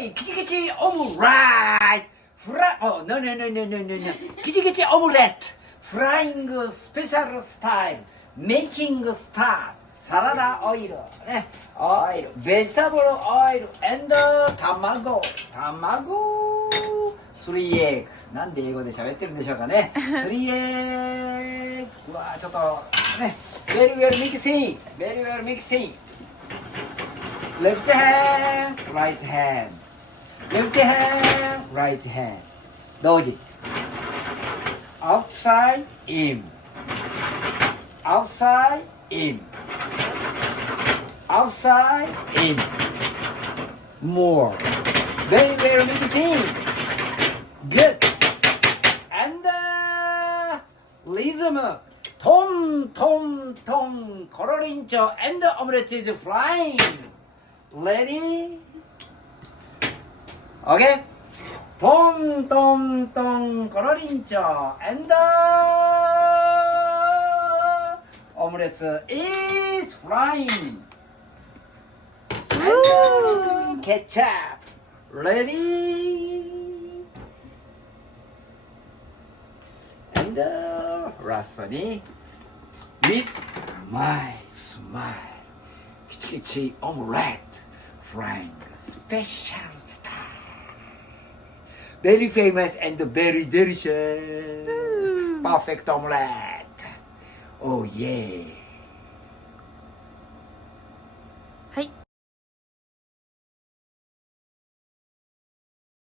Hi, Kichikichi Omurice. Oh, no. Kichikichi Omelette. Frying special style. Making start. Salad oil. Oil. Vegetable oil. And tamago. 3 egg. なんで英語で喋ってるんでしょうかね。3 egg. うわちょっとね。Very well mixing. Very well mixing. Left hand, right hand. Left hand, right hand. 同時。Outside, in. Outside, in. Outside, in. More. Very, very mixing. Good. And rhythm. Tom, colorincho, and the omelette is flying. Ready? Okay. Tom, colorincho, and the omelette is flying. And ketchup. Ready? And lastly, with my smile, Kichikichi Omelette, frying special style. Very famous and very delicious. Perfect omelette. Oh yeah.